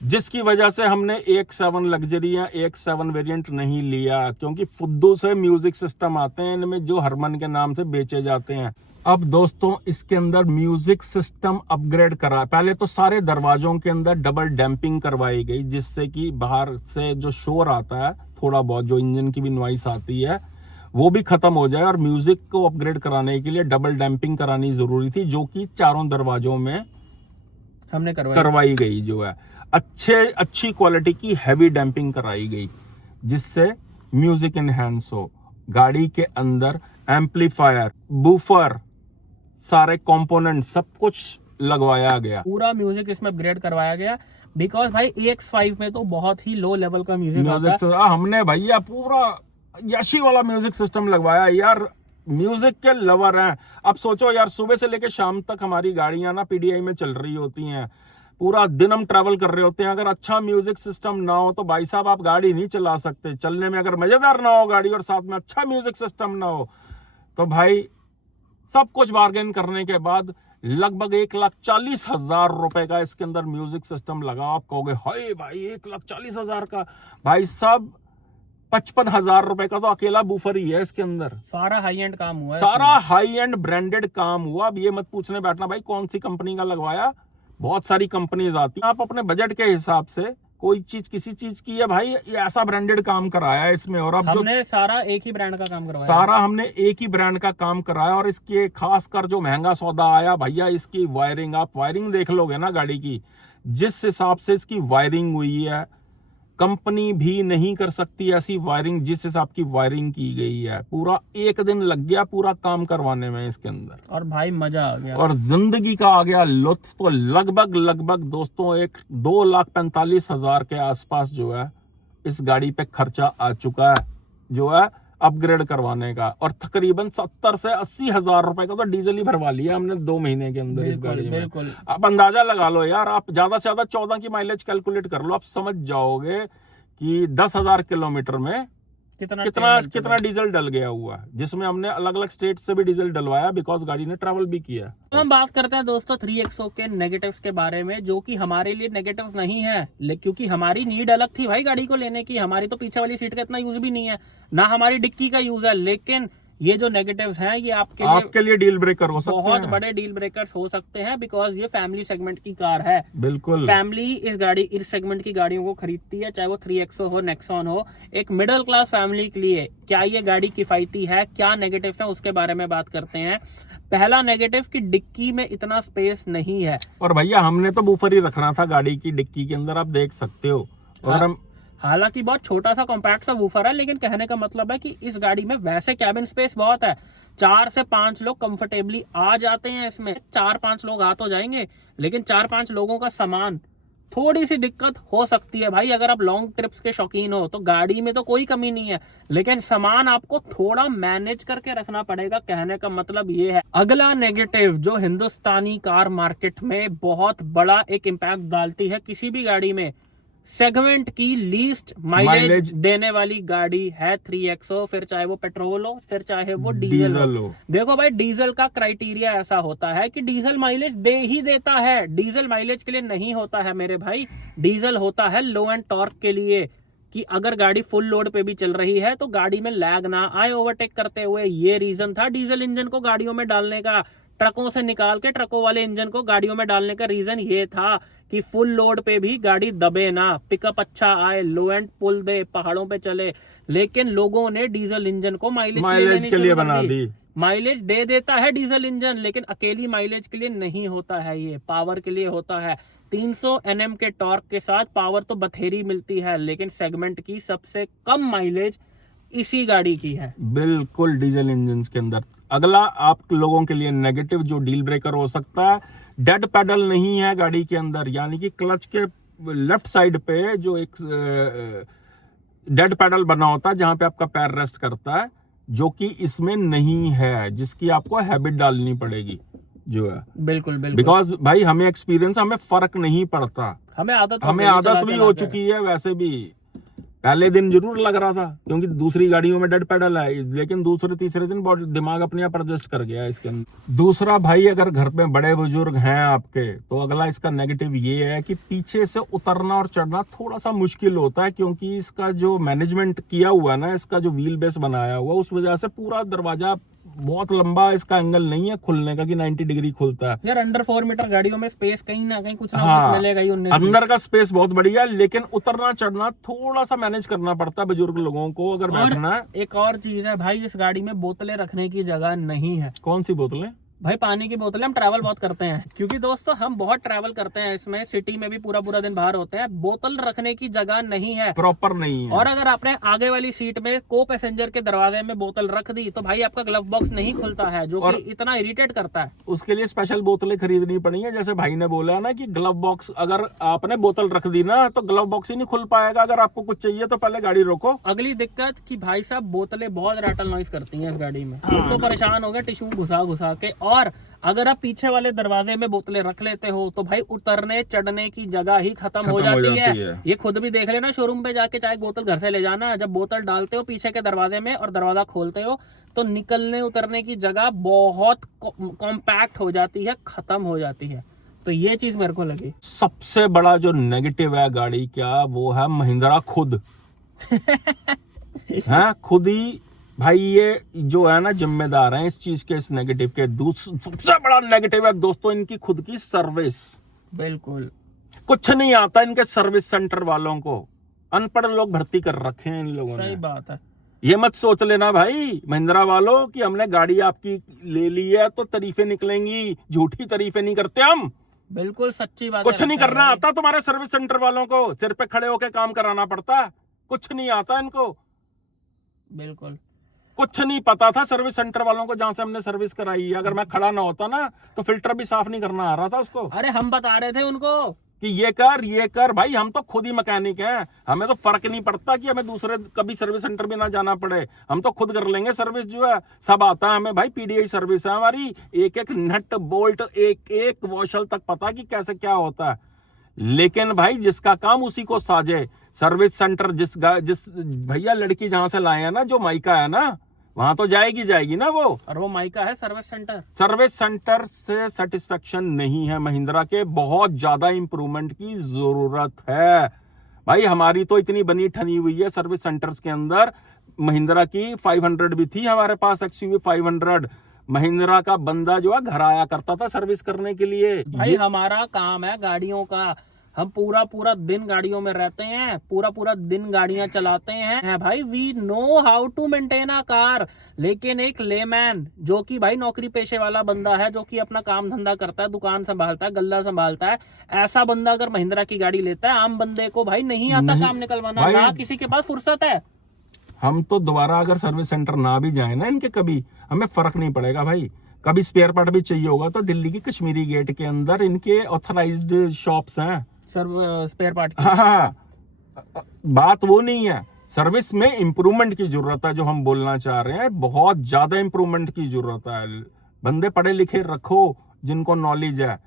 जिसकी वजह से हमने AX7 लग्जरी या AX7 वेरिएंट नहीं लिया, क्योंकि फुद्दू से म्यूजिक सिस्टम आते हैं इनमें जो हरमन के नाम से बेचे जाते हैं। अब दोस्तों इसके अंदर म्यूजिक सिस्टम अपग्रेड करा। पहले तो सारे दरवाजों के अंदर डबल डैम्पिंग करवाई गई, जिससे कि बाहर से जो शोर आता है थोड़ा बहुत, जो इंजन की भी नॉइस आती है, वो भी खत्म हो जाए। और म्यूजिक को अपग्रेड कराने के लिए डबल डैम्पिंग करानी जरूरी थी, जो कि चारों दरवाजों में हमने करवाई गई। जो है अच्छी क्वालिटी की हैवी डैम्पिंग कराई गई, जिससे म्यूजिक इनहैंस हो। गाड़ी के अंदर एम्पलीफायर, बूफर, सारे कंपोनेंट सब कुछ लगवाया गया। पूरा म्यूजिक इसमें अपग्रेड करवाया गया, बिकॉज भाई EX5 में तो बहुत ही लो लेवल का म्यूजिक आता है। हमने भैया पूरा यशी वाला म्यूजिक सिस्टम लगवाया यार। म्यूजिक के लवर हैं। अब सोचो यार, सुबह से लेकर शाम तक हमारी गाड़ियां ना PDI में चल रही होती हैं, पूरा दिन हम ट्रैवल कर रहे होते हैं। अगर अच्छा म्यूजिक सिस्टम ना हो तो भाई साहब आप गाड़ी नहीं चला सकते। चलने में अगर मजेदार ना हो गाड़ी और साथ में अच्छा म्यूजिक सिस्टम ना हो तो भाई सब कुछ बार्गेन करने के बाद लगभग 1,40,000 रुपए का इसके अंदर म्यूजिक सिस्टम लगा। आप कहोगे हाय भाई 1,40,000 का, भाई साहब 55,000 रुपए का तो अकेला बूफर ही है इसके अंदर। सारा हाई एंड काम हुआ है, सारा हाई एंड ब्रांडेड काम हुआ। अब ये मत पूछने बैठना भाई कौन सी कंपनी का लगवाया, बहुत सारी कंपनीज आती हैं। आप अपने बजट के हिसाब से कोई चीज किसी चीज की है भाई, ये ऐसा ब्रांडेड काम कराया है इसमें। और अब हमने सारा एक ही ब्रांड का काम करवाया, सारा हमने एक ही ब्रांड का काम कराया। और इसके खासकर जो महंगा सौदा आया भैया, इसकी वायरिंग, आप वायरिंग देख लोगे ना गाड़ी की, जिस हिसाब से इसकी वायरिंग हुई है, कंपनी भी नहीं कर सकती ऐसी वायरिंग जिस हिसाब की वायरिंग की गई है। पूरा एक दिन लग गया पूरा काम करवाने में इसके अंदर, और भाई मजा आ गया और जिंदगी का आ गया लुत्फ। तो लगभग दोस्तों 2,45,000 के आसपास जो है इस गाड़ी पे खर्चा आ चुका है, जो है अपग्रेड करवाने का। और तकरीबन 70 से 80,000 रुपए का तो डीजल ही भरवा लिया हमने 2 महीने के अंदर इस गाड़ी में। बिल्कुल। आप अंदाजा लगा लो यार, आप ज्यादा से ज्यादा 14 की माइलेज कैलकुलेट कर लो, आप समझ जाओगे कि 10,000 किलोमीटर में कितना डीजल डल गया हुआ है, जिसमें हमने अलग अलग स्टेट से भी डीजल डलवाया, बिकॉज गाड़ी ने ट्रैवल भी किया। तो हम बात करते हैं दोस्तों 3XO के नेगेटिव्स के बारे में, जो कि हमारे लिए नेगेटिव्स नहीं है, क्योंकि हमारी नीड अलग थी भाई गाड़ी को लेने की। हमारी तो पीछे वाली सीट का इतना यूज भी नहीं है, ना हमारी डिक्की का यूज है। लेकिन ये जो नेगेटिव्स हैं ये आपके लिए डील ब्रेकर हो सकते हैं, बहुत बड़े डील ब्रेकर्स हो सकते हैं, बिकॉज ये फैमिली सेगमेंट की कार है। बिल्कुल, फैमिली इस सेगमेंट की गाड़ियों को खरीदती है, चाहे वो 3XO हो, नेक्सॉन हो। एक मिडिल क्लास फैमिली के लिए क्या ये गाड़ी किफायती है, क्या नेगेटिव्स है, उसके बारे में बात करते हैं। पहला नेगेटिव की डिक्की में इतना स्पेस नहीं है। और भैया हमने तो बूफर ही रखना था गाड़ी की डिक्की के अंदर, आप देख सकते हो। और हम हालांकि बहुत छोटा सा कॉम्पैक्ट सा वूफर है, लेकिन कहने का मतलब है कि इस गाड़ी में वैसे कैबिन स्पेस बहुत है। 4 से 5 लोग कंफर्टेबली आ जाते हैं इसमें। 4-5 लोग आ तो जाएंगे, लेकिन 4-5 लोगों का सामान थोड़ी सी दिक्कत हो सकती है भाई। अगर आप लॉन्ग ट्रिप्स के शौकीन हो तो गाड़ी में तो कोई कमी नहीं है, लेकिन सामान आपको थोड़ा मैनेज करके रखना पड़ेगा। कहने का मतलब ये है। अगला नेगेटिव जो हिंदुस्तानी कार मार्केट में बहुत बड़ा एक इम्पैक्ट डालती है किसी भी गाड़ी में, सेगमेंट की लीस्ट माइलेज देने वाली गाड़ी है 3XO। फिर चाहे वो पेट्रोल हो, फिर चाहे वो डीजल हो। देखो भाई, डीजल का क्राइटेरिया ऐसा होता है कि डीजल माइलेज दे ही देता है। डीजल माइलेज के लिए नहीं होता है मेरे भाई, डीजल होता है लो एंड टॉर्क के लिए, कि अगर गाड़ी फुल लोड पे भी चल रही है तो गाड़ी में लैग ना आए ओवरटेक करते हुए। ये रीजन था डीजल इंजन को गाड़ियों में डालने का। ट्रकों से निकाल के ट्रकों वाले इंजन को गाड़ियों में डालने का रीजन ये था कि फुल लोड पे भी गाड़ी दबे ना, पिकअप अच्छा आए, लो एंड पुल दे, पहाड़ों पे चले। लेकिन लोगों ने डीजल इंजन को माइलेज के लिए बना दी। माइलेज दे देता है डीजल इंजन, लेकिन अकेली माइलेज के लिए नहीं होता है, ये पावर के लिए होता है। 300 Nm के टॉर्क के साथ पावर तो बथेरी मिलती है, लेकिन सेगमेंट की सबसे कम माइलेज इसी गाड़ी की है। बिल्कुल, डीजल इंजन के अंदर। अगला आप लोगों के लिए नेगेटिव जो डील ब्रेकर हो सकता है, डेड पैडल नहीं है गाड़ी के अंदर, यानी कि क्लच के लेफ्ट साइड पे जो एक डेड पैडल बना होता है जहां पे आपका पैर रेस्ट करता है, जो कि इसमें नहीं है, जिसकी आपको हैबिट डालनी पड़ेगी जो है। बिल्कुल बिल्कुल, बिकॉज भाई हमें एक्सपीरियंस, हमें फर्क नहीं पड़ता, हमें आदत भी हो चुकी है। वैसे भी पहले दिन जरूर लग रहा था क्योंकि दूसरी गाड़ियों में डेड पैडल है, लेकिन दूसरे तीसरे दिन दिमाग अपने आप एडजस्ट कर गया इसके अंदर। दूसरा भाई, अगर घर में बड़े बुजुर्ग हैं आपके, तो अगला इसका नेगेटिव ये है कि पीछे से उतरना और चढ़ना थोड़ा सा मुश्किल होता है, क्योंकि इसका जो मैनेजमेंट किया हुआ है ना, इसका जो व्हील बेस बनाया हुआ, उस वजह से पूरा दरवाजा बहुत लंबा इसका एंगल नहीं है खुलने का कि 90 डिग्री खुलता है। यार अंडर 4 मीटर गाड़ियों में स्पेस कहीं ना कहीं कुछ ना हाँ, कुछ मिलेगा ही 19 अंदर का स्पेस बहुत बढ़िया है, लेकिन उतरना चढ़ना थोड़ा सा मैनेज करना पड़ता है बुजुर्ग लोगों को अगर बैठना है। एक और चीज है भाई, इस गाड़ी में बोतलें रखने की जगह नहीं है। कौन सी बोतलें? भाई पानी की बोतलें, हम ट्रैवल बहुत करते हैं क्योंकि दोस्तों हम बहुत ट्रैवल करते हैं, इसमें सिटी में भी पूरा पूरा दिन बाहर होते हैं, बोतल रखने की जगह नहीं है, प्रॉपर नहीं है। और अगर आपने आगे वाली सीट में को पैसेंजर के दरवाजे में बोतल रख दी तो भाई आपका ग्लव बॉक्स नहीं खुलता है, जो कि इतना इरिटेट करता है। उसके लिए स्पेशल बोतलें खरीदनी पड़ी है। जैसे भाई ने बोला ना कि ग्लव बॉक्स अगर आपने बोतल रख दी ना तो ग्लव बॉक्स ही नहीं खुल पाएगा। अगर आपको कुछ चाहिए तो पहले गाड़ी रोको। अगली दिक्कत कि भाई साहब बोतलें बहुत रैटल नॉइस करती हैं इस गाड़ी में, हम तो परेशान हो गए टिश्यू घुसा घुसा के। और अगर आप पीछे वाले दरवाजे में बोतलें रख लेते हो तो भाई उतरने चढ़ने की जगह ही खत्म हो जाती है। ये खुद भी देख लेना, शोरूम पे जाके चाहे बोतल घर से ले जाना, जब बोतल डालते हो पीछे के दरवाजे में और दरवाजा खोलते हो तो निकलने उतरने की जगह बहुत कॉम्पैक्ट हो जाती है, खत्म हो जाती है। तो ये चीज मेरे को लगी। सबसे बड़ा जो नेगेटिव है गाड़ी क्या, वो है महिंद्रा खुद। हाँ, खुद ही भाई ये जो है ना जिम्मेदार है इस चीज के, इस नेगेटिव के। सबसे बड़ा नेगेटिव है दोस्तों इनकी खुद की सर्विस। बिल्कुल कुछ नहीं आता इनके सर्विस सेंटर वालों को। अनपढ़ लोग भर्ती कर रखे हैं इन लोगों ने। सही बात है। ये मत सोच लेना भाई महिंद्रा वालों कि हमने गाड़ी आपकी ले ली है तो तारीफें निकलेंगी। झूठी तारीफें नहीं करते हम। बिल्कुल सच्ची बात। कुछ नहीं करना आता तुम्हारे सर्विस सेंटर वालों को, सिर पे खड़े होकर काम कराना पड़ता है। कुछ नहीं आता इनको, बिल्कुल कुछ नहीं पता था सर्विस सेंटर वालों को जहां से हमने सर्विस कराई। अगर मैं खड़ा ना होता ना तो फिल्टर भी साफ नहीं करना आ रहा था उसको। अरे हम बता रहे थे उनको कि ये कर भाई, हम तो खुद ही मैकेनिक हैं, हमें तो फर्क नहीं पड़ता कि हमें दूसरे कभी सर्विस सेंटर भी ना जाना पड़े, हम तो खुद कर लेंगे सर्विस। जो है सब आता है हमें भाई, पीडीआई सर्विस है हमारी। एक एक नट बोल्ट एक एक वॉशल तक पता कि कैसे क्या होता है। लेकिन भाई जिसका काम उसी को साजे। सर्विस सेंटर जिस भैया लड़की जहां से लाए हैं ना, जो माइका है ना, वहां तो जाएगी ना वो। और वो माइका है सर्विस सेंटर। सर्विस सेंटर से सेटिस्फेक्शन नहीं है महिंद्रा के, बहुत ज्यादा इंप्रूवमेंट की जरूरत है भाई। हमारी तो इतनी बनी ठनी हुई है सर्विस सेंटर्स के अंदर। महिंद्रा की 500 भी थी हमारे पास, XUV 500। महिंद्रा का बंदा जो है घर आया करता था सर्विस करने के लिए। भाई हमारा काम है गाड़ियों का, हम पूरा पूरा दिन गाड़ियों में रहते हैं, पूरा पूरा दिन गाड़ियां चलाते हैं भाई। We know how to maintain a car. लेकिन एक लेमैन जो कि भाई नौकरी पेशे वाला बंदा है, जो कि अपना काम धंधा करता है, दुकान संभालता है, गल्ला संभालता है, ऐसा बंदा अगर महिंद्रा की गाड़ी लेता है, आम बंदे को भाई नहीं आता काम निकलवाना, ना किसी के पास फुर्सत है। हम तो दोबारा अगर सर्विस सेंटर ना भी जाए ना इनके, कभी हमें फर्क नहीं पड़ेगा भाई। कभी स्पेयर पार्ट भी चाहिए होगा तो दिल्ली की कश्मीरी गेट के अंदर इनके ऑथराइज्ड शॉप्स हैं स्पेयर पार्ट की। हाँ, बात वो नहीं है। सर्विस में इंप्रूवमेंट की जरूरत है, जो हम बोलना चाह रहे हैं, बहुत ज्यादा इंप्रूवमेंट की जरूरत है। बंदे पढ़े लिखे रखो जिनको नॉलेज है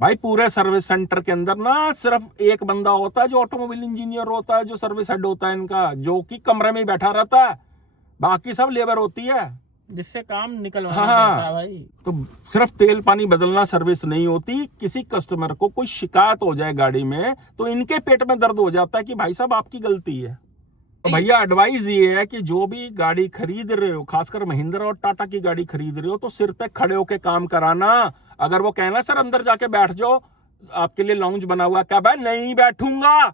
भाई। पूरे सर्विस सेंटर के अंदर ना सिर्फ एक बंदा होता है जो ऑटोमोबाइल इंजीनियर होता है, जो सर्विस हेड होता है इनका, जो कि कमरे में ही बैठा रहता है। बाकी सब लेबर होती है जिससे काम निकलवाना पड़ता है भाई। तो सिर्फ तेल पानी बदलना सर्विस नहीं होती। किसी कस्टमर को कोई शिकायत हो जाए गाड़ी में तो इनके पेट में दर्द हो जाता है कि भाई साहब आपकी गलती है। तो भैया एडवाइस ये है कि जो भी गाड़ी खरीद रहे हो, खासकर महिंद्रा और टाटा की गाड़ी खरीद रहे हो, तो सिर पे खड़े होके काम कराना। अगर वो कहना सर अंदर जाके बैठ जाओ, आपके लिए लाउंज बना हुआ, क्या भाई नहीं बैठूंगा,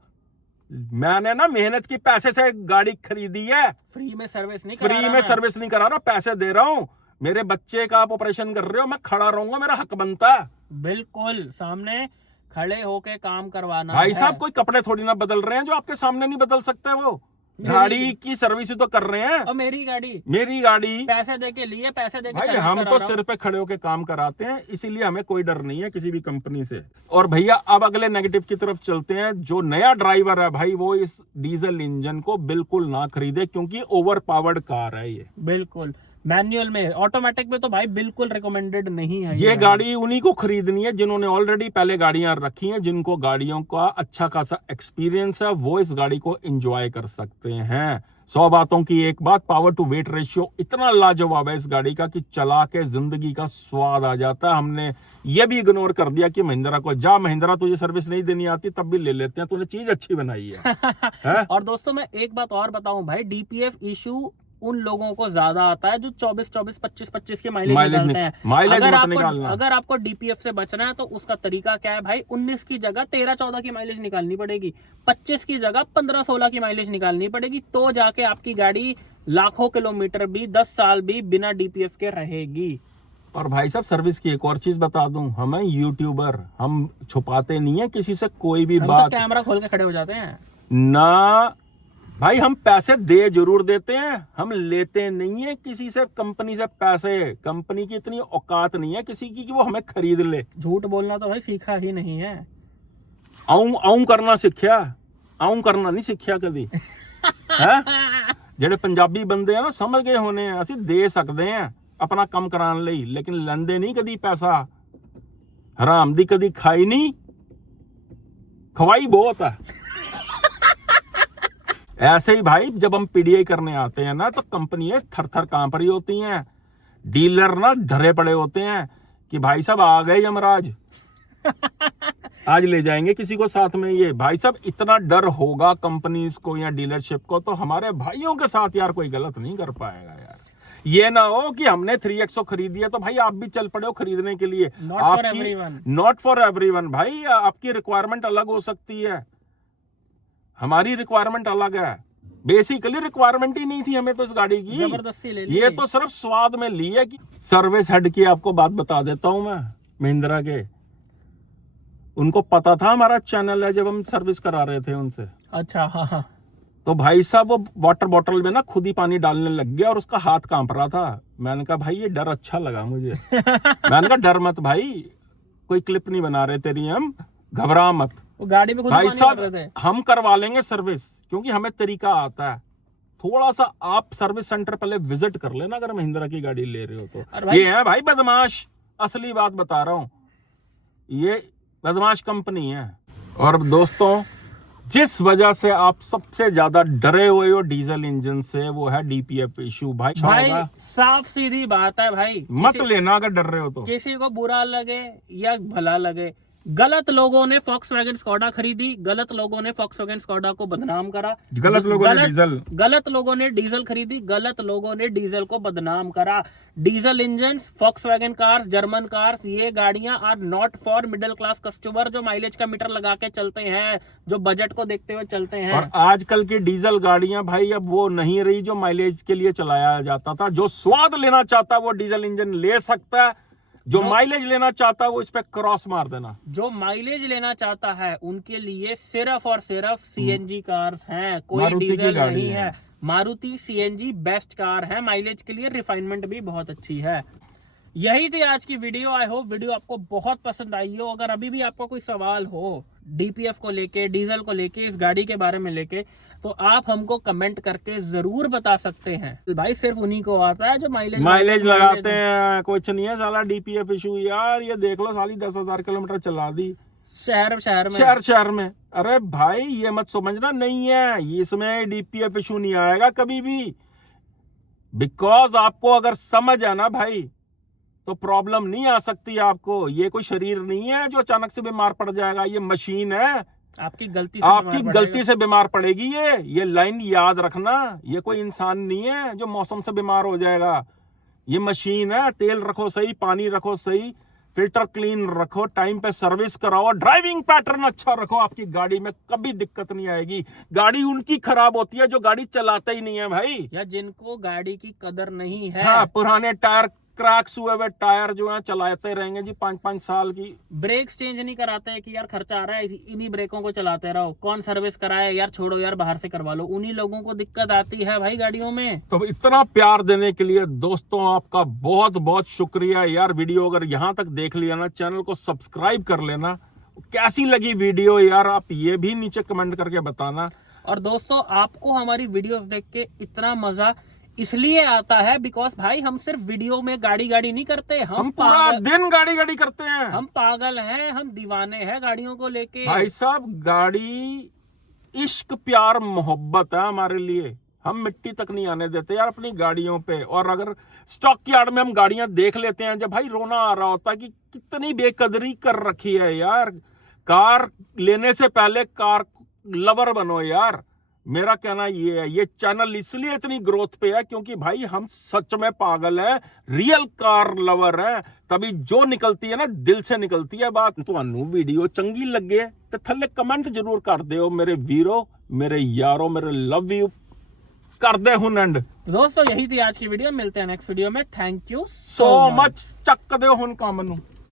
मैंने ना मेहनत की पैसे से गाड़ी खरीदी है, फ्री में सर्विस नहीं करा रहा, पैसे दे रहा हूँ। मेरे बच्चे का आप ऑपरेशन कर रहे हो, मैं खड़ा रहूंगा, मेरा हक बनता है। बिल्कुल सामने खड़े होके काम करवाना भाई है। साहब कोई कपड़े थोड़ी ना बदल रहे हैं जो आपके सामने नहीं बदल सकते। वो गाड़ी की सर्विस तो कर रहे हैं। और मेरी गाड़ी पैसे दे के लिए, पैसे दे के भाई हम तो सिर पे खड़े होके काम कराते हैं, इसीलिए हमें कोई डर नहीं है किसी भी कंपनी से। और भैया अब अगले नेगेटिव की तरफ चलते हैं। जो नया ड्राइवर है भाई, वो इस डीजल इंजन को बिल्कुल ना खरीदे, क्योंकि ओवर पावर्ड कार है ये। बिल्कुल मैनुअल में, ऑटोमेटिक में तो भाई बिल्कुल रिकमेंडेड नहीं है। ये गाड़ी उन्हीं को खरीदनी है जिन्होंने ऑलरेडी पहले गाड़ियां रखी हैं, जिनको गाड़ियों का अच्छा खासा एक्सपीरियंस है, वो इस गाड़ी को एंजॉय कर सकते हैं। 100 बातों की एक बात, पावर टू वेट रेशियो इतना लाजवाब है इस गाड़ी का कि चला के जिंदगी का स्वाद आ जाता है। हमने ये भी इग्नोर कर दिया कि महिंद्रा को, जा महिंद्रा तुझे सर्विस नहीं देनी आती तब भी ले लेते हैं, तूने चीज अच्छी बनाई है। और दोस्तों मैं एक बात और बताऊं भाई, DPF इशू उन लोगों को ज्यादा आता है जो 24 25 की माइलेज माइलेज निकालते हैं। माइलेज मत निकालना। अगर आपको डीपीएफ से बचना है तो उसका तरीका क्या है भाई, 19 की जगह 13-14 की माइलेज निकालनी पड़ेगी, 25 की जगह 15-16 की माइलेज निकालनी पड़ेगी, तो जाके आपकी गाड़ी लाखों किलोमीटर भी 10 साल भी बिना डीपीएफ के रहेगी। और भाई साहब सर्विस की एक और चीज बता दूं, हमें यूट्यूबर, हम छुपाते नहीं है किसी से कोई भी हम बात, तो कैमरा खोल के खड़े हो जाते हैं ना भाई। हम पैसे दे जरूर देते हैं, हम लेते नहीं है किसी से, कंपनी से पैसे। कंपनी की इतनी औकात नहीं है किसी की कि वो हमें खरीद ले। झूठ बोलना तो भाई सीखा ही नहीं है। आऊं करना सीखा, आऊं करना नहीं सीखा कभी है। ਜਿਹੜੇ ਪੰਜਾਬੀ ਬੰਦੇ ਆ ਨਾ ਸਮਝ ਗਏ ਹੋਣੇ ਆ, ਅਸੀਂ ਦੇ ਸਕਦੇ ਆ ਆਪਣਾ ਕੰਮ ਕਰਾਉਣ ਲਈ, ਲੇਕਿਨ ਲੈਂਦੇ ਨਹੀਂ ਕਦੀ ਪੈਸਾ। ਹਰਾਮ ਦੀ ਕਦੀ ਖਾਈ ਨਹੀਂ, ਖਵਾਈ बहुत है। ऐसे ही भाई जब हम पीडीआई करने आते हैं ना तो कंपनियां थर थर कांप रही होती हैं, डीलर ना डरे पड़े होते हैं कि भाई साहब आ गए यमराज, आज ले जाएंगे किसी को साथ में। ये भाई साहब इतना डर होगा कंपनीज को या डीलरशिप को, तो हमारे भाइयों के साथ यार कोई गलत नहीं कर पाएगा यार। ये ना हो कि हमने 3XO खरीदी है तो भाई आप भी चल पड़े हो खरीदने के लिए। नॉट फॉर एवरीवन भाई, आपकी रिक्वायरमेंट अलग हो सकती है, हमारी रिक्वायरमेंट अलग है। बेसिकली रिक्वायरमेंट ही नहीं थी हमें तो इस गाड़ी की, जबरदस्ती ले ली। ये तो सिर्फ स्वाद में ली है। कि सर्विस हेड की आपको बात बता देता हूं मैं, महिंद्रा के, उनको पता था हमारा चैनल है जब हम सर्विस करा रहे थे उनसे। अच्छा हाँ। तो भाई साहब वो वाटर बॉटल में ना खुद ही पानी डालने लग गया और उसका हाथ कांप रहा था। मैंने कहा भाई ये डर अच्छा लगा मुझे। मैंने कहा डर मत भाई, कोई क्लिप नहीं बना रहे तेरी हम, घबरा मत। वो गाड़ी में खुद भाई पानी भर रहे साहब थे। हम करवा लेंगे सर्विस, क्योंकि हमें तरीका आता है। थोड़ा सा आप सर्विस सेंटर पहले विजिट कर लेना अगर महिंद्रा की गाड़ी ले रहे हो तो। ये है भाई बदमाश, असली बात बता रहा हूं, ये बदमाश कंपनी है। और दोस्तों जिस वजह से आप सबसे ज्यादा डरे हुए हो डीजल इंजन से, वो है डीपीएफ इशू। भाई साफ सीधी बात है भाई, मत लेना अगर डर रहे हो तो। किसी को बुरा लगे या भला लगे, गलत लोगों ने फॉक्सवैगन स्कोडा खरीदी, गलत लोगों ने फॉक्सवैगन स्कोडा को बदनाम करा, गलत लोगों ने डीजल खरीदी, गलत लोगों ने डीजल को बदनाम करा। Diesel engine, Volkswagen cars, German cars, ये गाड़ियां are not for middle class customer जो माइलेज का मीटर लगा के चलते हैं, जो बजट को देखते हुए चलते हैं। और आजकल की डीजल गाड़ियां भाई अब वो नहीं रही जो माइलेज के लिए चलाया जाता था। जो स्वाद लेना चाहता है वो डीजल इंजन ले सकता है, जो माइलेज लेना चाहता है वो इस पे क्रॉस मार देना। जो माइलेज लेना चाहता है उनके लिए सिर्फ और सिर्फ सीएनजी कार्स हैं, कोई डीजल नहीं है। मारुति सीएनजी बेस्ट कार है माइलेज के लिए, रिफाइनमेंट भी बहुत अच्छी है। यही थी आज की वीडियो। आई होप वीडियो आपको बहुत पसंद आई हो। अगर अभी भी आपको कोई सवाल हो डीपीएफ को लेके, डीजल को लेके, इस गाड़ी के बारे में लेके, तो आप हमको कमेंट करके जरूर बता सकते हैं। भाई सिर्फ उन्हीं को आता है जो माइलेज लगाते हैं, कुछ नहीं है साला डीपीएफ इशू। यार ये देख लो साली 10,000 किलोमीटर चला दी शहर में। अरे भाई ये मत समझना नहीं है, इसमें डीपीएफ इशू नहीं आएगा कभी भी। बिकॉज आपको अगर समझ है ना भाई तो प्रॉब्लम नहीं आ सकती आपको। ये कोई शरीर नहीं है जो अचानक से बीमार पड़ जाएगा, ये मशीन है। आपकी गलती से बीमार पड़ेगी ये लाइन याद रखना। ये कोई इंसान नहीं है जो मौसम से बीमार हो जाएगा, ये मशीन है। तेल रखो सही, पानी रखो सही, फिल्टर क्लीन रखो, टाइम पे सर्विस कराओ, ड्राइविंग पैटर्न अच्छा रखो, आपकी गाड़ी में कभी दिक्कत नहीं आएगी। गाड़ी उनकी खराब होती है जो गाड़ी चलाते ही नहीं है भाई, या जिनको गाड़ी की कदर नहीं है। हाँ, पुराने टायर क्रैक्स हुए हुए टायर जो है चलाते रहेंगे जी 5-5 साल की। ब्रेक चेंज नहीं कराते हैं कि यार खर्चा आ रहा है इन्हीं ब्रेकों को चलाते रहो, कौन सर्विस कराए, यार छोड़ो यार बाहर से करवा लो। उन्हीं लोगों को दिक्कत आती है भाई गाड़ियों में। तो इतना प्यार देने के लिए दोस्तों आपका बहुत बहुत शुक्रिया यार। वीडियो अगर यहाँ तक देख लिया ना, चैनल को सब्सक्राइब कर लेना। कैसी लगी वीडियो यार आप ये भी नीचे कमेंट करके बताना। और दोस्तों आपको हमारी वीडियोस देख के इतना मजा इसलिए आता है बिकॉज भाई हम सिर्फ वीडियो में गाड़ी नहीं करते, हम पूरा दिन गाड़ी करते हैं। हम पागल हैं, हम दीवाने हैं गाड़ियों को लेके। भाई साहब गाड़ी इश्क प्यार मोहब्बत है हमारे लिए, हम मिट्टी तक नहीं आने देते यार अपनी गाड़ियों पे। और अगर स्टॉक यार्ड में हम गाड़ियां देख लेते हैं जब भाई रोना आ रहा होता है कि कितनी बेकदरी कर रखी है यार। कार लेने से पहले कार लवर बनो यार। मेरा कहना ये है, ये चैनल इसलिए इतनी ग्रोथ पे है क्योंकि भाई हम सच में पागल है, रियल कार लवर है, तभी जो निकलती है ना दिल से निकलती है बात। ਤੁਹਾਨੂੰ वीडियो चंगी लगे तो थल्ले कमेंट जरूर कर दो मेरे वीरो, मेरे यारो, मेरे लव यू कर दे हुन एंड। दोस्तों यही थी आज की वीडियो, मिलते हैं नेक्स्ट वीडियो में। थैंक यू सो मच, चक दे हुन काम नू।